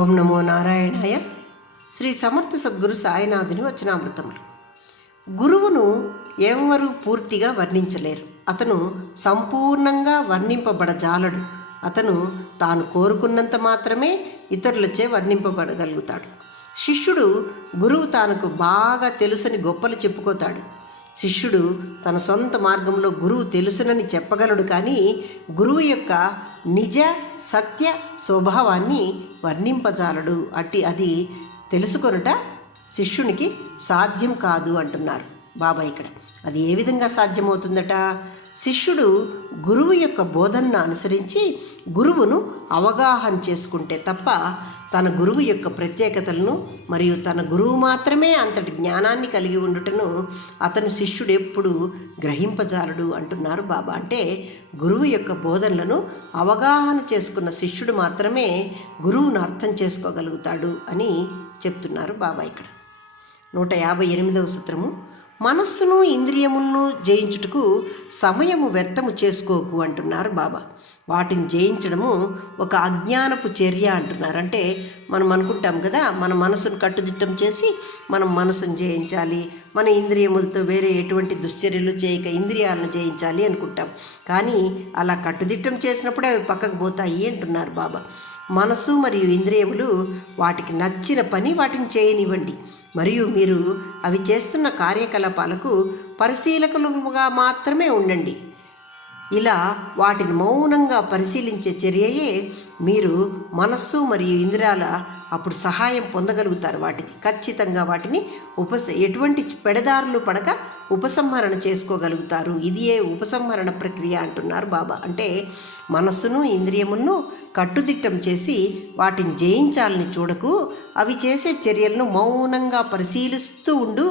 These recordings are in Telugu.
ఓం నమో నారాయణాయ. శ్రీ సమర్థ సద్గురు సాయినాథుని వచనామృతములు. గురువును ఎవరు పూర్తిగా వర్ణించలేరు. అతను సంపూర్ణంగా వర్ణింపబడజాలడు. అతను తాను కోరుకున్నంత మాత్రమే ఇతరులచే వర్ణింపబడగలుగుతాడు. శిష్యుడు గురువు తనకు బాగా తెలుసని గొప్పలు చెప్పుకోతాడు. శిష్యుడు తన సొంత మార్గంలో గురువు తెలుసునని చెప్పగలడు, కానీ గురువు యొక్క నిజ సత్య స్వభావాన్ని వర్ణింపజాలడు. అది తెలుసుకొనుట శిష్యునికి సాధ్యం కాదు అంటున్నారు బాబా ఇక్కడ. అది ఏ విధంగా సాధ్యమవుతుందట? శిష్యుడు గురువు యొక్క బోధనను అనుసరించి గురువును అవగాహన చేసుకుంటే తప్ప తన గురువు యొక్క ప్రత్యేకతలను మరియు తన గురువు మాత్రమే అంతటి జ్ఞానాన్ని కలిగి ఉండుటను అతను శిష్యుడు ఎప్పుడు గ్రహింపజాలడు అంటున్నారు బాబా. అంటే గురువు యొక్క బోధనలను అవగాహన చేసుకున్న శిష్యుడు మాత్రమే గురువును అర్థం చేసుకోగలుగుతాడు అని చెప్తున్నారు బాబా ఇక్కడ. 158వ సూత్రము. మనస్సును ఇంద్రియములను జయించుటకు సమయము వ్యర్థము చేసుకోకు అంటున్నారు బాబా. వాటిని జయించడము ఒక అజ్ఞానపు చర్య అంటున్నారు. అంటే మనం అనుకుంటాం కదా, మన మనసును కట్టుదిట్టం చేసి మనం మనసును జయించాలి, మన ఇంద్రియములతో వేరే ఎటువంటి దుశ్చర్యలు చేయక ఇంద్రియాలను జయించాలి అనుకుంటాం. కానీ అలా కట్టుదిట్టం చేసినప్పుడే అవి పక్కకు పోతాయి అంటున్నారు బాబా. మనసు మరియు ఇంద్రియములు వాటికి నచ్చిన పని వాటిని చేయనివ్వండి, మరియు మీరు అవి చేస్తున్న కార్యకలాపాలకు పరిశీలకులుగా మాత్రమే ఉండండి. ఇలా వాటిని మౌనంగా పరిశీలించే చర్యయే మీరు మనస్సు మరియు ఇంద్రియాల అప్పుడు సహాయం పొందగలుగుతారు. వాటికి ఖచ్చితంగా వాటిని ఎటువంటి పెడదారులు పడక ఉపసంహరణ చేసుకోగలుగుతారు. ఇదియే ఉపసంహరణ ప్రక్రియ అంటున్నారు బాబా. అంటే మనస్సును ఇంద్రియమును కట్టుదిట్టం చేసి వాటిని జయించాలని చూడకు, అవి చేసే చర్యలను మౌనంగా పరిశీలిస్తూ ఉండు.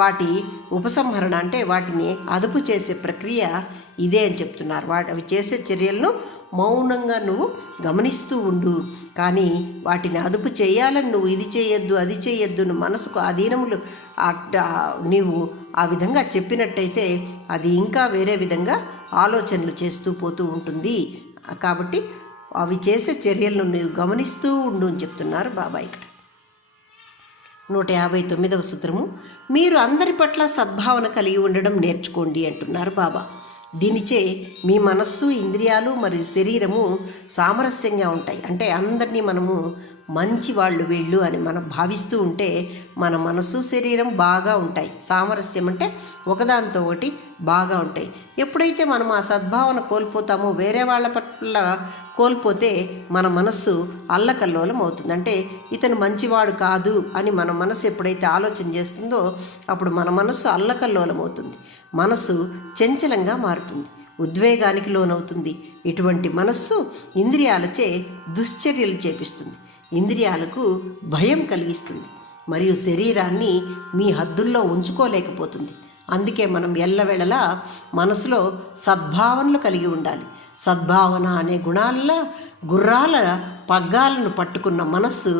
వాటి ఉపసంహరణ అంటే వాటిని అదుపు చేసే ప్రక్రియ ఇదే అని చెప్తున్నారు. అవి చేసే చర్యలను మౌనంగా నువ్వు గమనిస్తూ ఉండు, కానీ వాటిని అదుపు చేయాలని నువ్వు ఇది చేయొద్దు అది చేయొద్దు నువ్వు మనసుకు అధీనములు నీవు ఆ విధంగా చెప్పినట్టయితే అది ఇంకా వేరే విధంగా ఆలోచనలు చేస్తూ పోతూ ఉంటుంది. కాబట్టి అవి చేసే చర్యలను నువ్వు గమనిస్తూ ఉండు అని చెప్తున్నారు బాబా ఇక్కడ. 159వ సూత్రము. మీరు అందరి పట్ల సద్భావన కలిగి ఉండడం నేర్చుకోండి అంటున్నారు బాబా. దీనిచే మీ మనస్సు ఇంద్రియాలు మరియు శరీరము సామరస్యంగా ఉంటాయి. అంటే అందరినీ మనము మంచి వాళ్ళు వీళ్ళు అని మనం భావిస్తూ ఉంటే మన మనస్సు శరీరం బాగా ఉంటాయి. సామరస్యం అంటే ఒకదానితో ఒకటి బాగా ఉంటాయి. ఎప్పుడైతే మనం ఆ సద్భావన కోల్పోతామో, వేరే వాళ్ళ పట్ల కోల్పోతే మన మనస్సు అల్లకల్లోలం అవుతుంది. అంటే ఇతను మంచివాడు కాదు అని మన మనసు ఎప్పుడైతే ఆలోచన చేస్తుందో అప్పుడు మన మనస్సు అల్లకల్లోలం అవుతుంది. మనస్సు చంచలంగా మారుతుంది, ఉద్వేగానికి లోనవుతుంది. ఇటువంటి మనస్సు ఇంద్రియాలచే దుశ్చర్యలు చేపిస్తుంది, ఇంద్రియాలకు భయం కలిగిస్తుంది, మరియు శరీరాన్ని మీ హద్దుల్లో ఉంచుకోలేకపోతుంది. అందుకే మనం ఎల్లవేళలా మనసులో సద్భావనలు కలిగి ఉండాలి. సద్భావన అనే గుణాల గుర్రాల పగ్గాలను పట్టుకున్న మనస్సు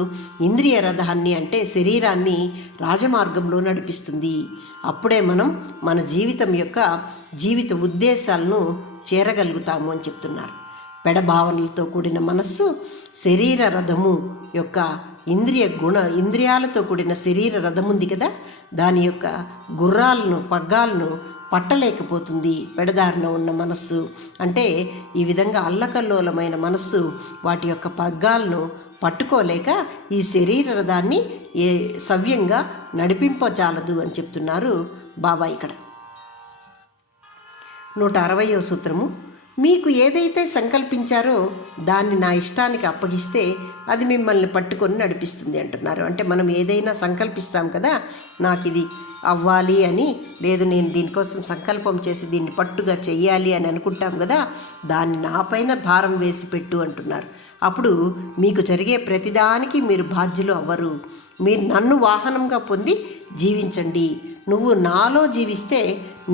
ఇంద్రియ రథాన్ని అంటే శరీరాన్ని రాజమార్గంలో నడిపిస్తుంది. అప్పుడే మనం మన జీవితం యొక్క జీవిత ఉద్దేశాలను చేరగలుగుతాము అని చెప్తున్నారు. పెడభావనలతో కూడిన మనస్సు శరీర రథము యొక్క ఇంద్రియాలతో కూడిన శరీర రథం ఉంది కదా, దాని యొక్క గుర్రాలను పగ్గాలను పట్టలేకపోతుంది పెడదారిన ఉన్న మనస్సు. అంటే ఈ విధంగా అల్లకల్లోలమైన మనస్సు వాటి యొక్క పగ్గాలను పట్టుకోలేక ఈ శరీర రథాన్ని సవ్యంగా నడిపింపజాలదు అని చెప్తున్నారు బాబా ఇక్కడ. 160వ సూత్రము. మీకు ఏదైతే సంకల్పించారో దాన్ని నా ఇష్టానికి అప్పగిస్తే అది మిమ్మల్ని పట్టుకొని నడిపిస్తుంది అంటున్నారు. అంటే మనం ఏదైనా సంకల్పిస్తాం కదా, నాకు ఇది అవ్వాలి అని, లేదు నేను దీనికోసం సంకల్పం చేసి దీన్ని పట్టుగా చెయ్యాలి అని అనుకుంటాం కదా, దాన్ని నాపైన భారం వేసి పెట్టు అంటున్నారు. అప్పుడు మీకు జరిగే ప్రతిదానికి మీరు బాధ్యులు అవ్వరు. మీరు నన్ను వాహనంగా పొంది జీవించండి. నువ్వు నాలో జీవిస్తే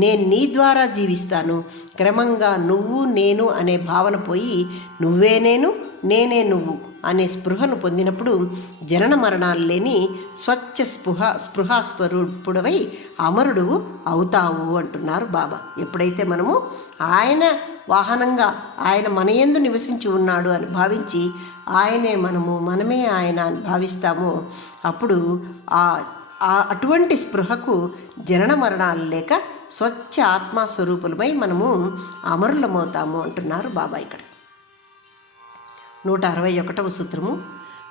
నేను నీ ద్వారా జీవిస్తాను. క్రమంగా నువ్వు నేను అనే భావన పోయి నువ్వే నేను నేనే నువ్వు అనే స్పృహను పొందినప్పుడు జనన మరణాలు లేని స్వచ్ఛ స్పృహాస్వరూపుడవై అమరుడు అవుతావు అంటున్నారు బాబా. ఎప్పుడైతే మనము ఆయన వాహనంగా ఆయన మన యందు నివసించి ఉన్నాడు అని భావించి ఆయనే మనమే ఆయన అని భావిస్తామో అప్పుడు అటువంటి స్పృహకు జనన మరణాలు లేక స్వచ్ఛ ఆత్మస్వరూపులమై మనము అమరులమవుతాము అంటున్నారు బాబా. ఇక్కడ 161వ సూత్రము,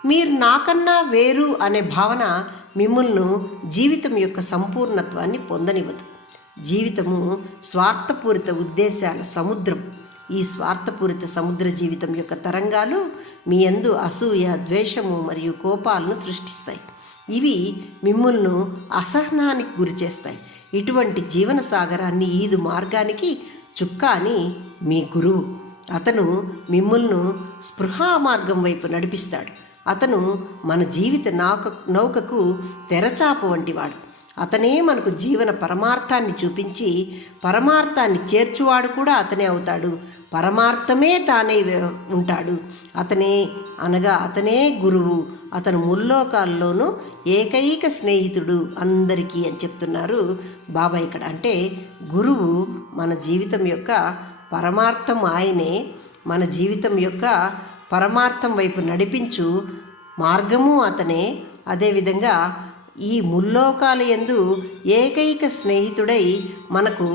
మీరు నాకన్నా వేరు అనే భావన మిమ్మల్ని జీవితం యొక్క సంపూర్ణత్వాన్ని పొందనివ్వదు. జీవితము స్వార్థపూరిత ఉద్దేశాల సముద్రం. ఈ స్వార్థపూరిత సముద్ర జీవితం యొక్క తరంగాలు మీ యందు అసూయ, ద్వేషము మరియు కోపాలను సృష్టిస్తాయి. ఇవి మిమ్మల్ని అసహనానికి గురి చేస్తాయి. ఇటువంటి జీవన సాగరాన్ని ఈదు మార్గానికి చుక్క అని మీ గురువు. అతను మిమ్మల్ని స్పృహా మార్గం వైపు నడిపిస్తాడు. అతను మన జీవిత నౌకకు తెరచాప వంటివాడు. అతనే మనకు జీవన పరమార్థాన్ని చూపించి పరమార్థాన్ని చేర్చువాడు కూడా అతనే అవుతాడు. పరమార్థమే తానే ఉంటాడు. అతనే గురువు. అతను ముల్లోకాల్లోనూ ఏకైక స్నేహితుడు అందరికీ అని చెప్తున్నారు బాబా ఇక్కడ. అంటే గురువు మన జీవితం యొక్క పరమార్థం ఆయనే. మన జీవితం యొక్క పరమార్థం వైపు నడిపించు మార్గము అతనే. అదేవిధంగా ఈ ముల్లోకాల యందు ఏకైక స్నేహితుడై మనకు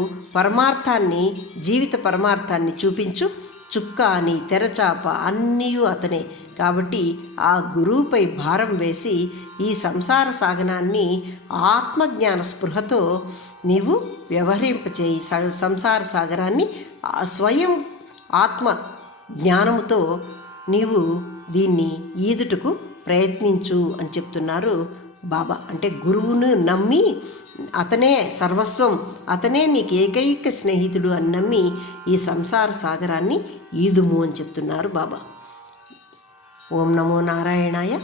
జీవిత పరమార్థాన్ని చూపించు చుక్క అని తెరచాప అన్నీ అతనే. కాబట్టి ఆ గురువుపై భారం వేసి ఈ సంసార సాగనాన్ని ఆత్మజ్ఞాన స్పృహతో నీవు వ్యవహరింపచేయి. సంసార సాగరాన్ని స్వయం ఆత్మ జ్ఞానముతో నీవు దీన్ని ఈదుటకు ప్రయత్నించు అని చెప్తున్నారు బాబా. అంటే గురువును నమ్మి అతనే సర్వస్వం, అతనే నీకు ఏకైక స్నేహితుడు అని నమ్మి ఈ సంసార సాగరాన్ని ఈదుము అని చెప్తున్నారు బాబా. ఓం నమో నారాయణాయ.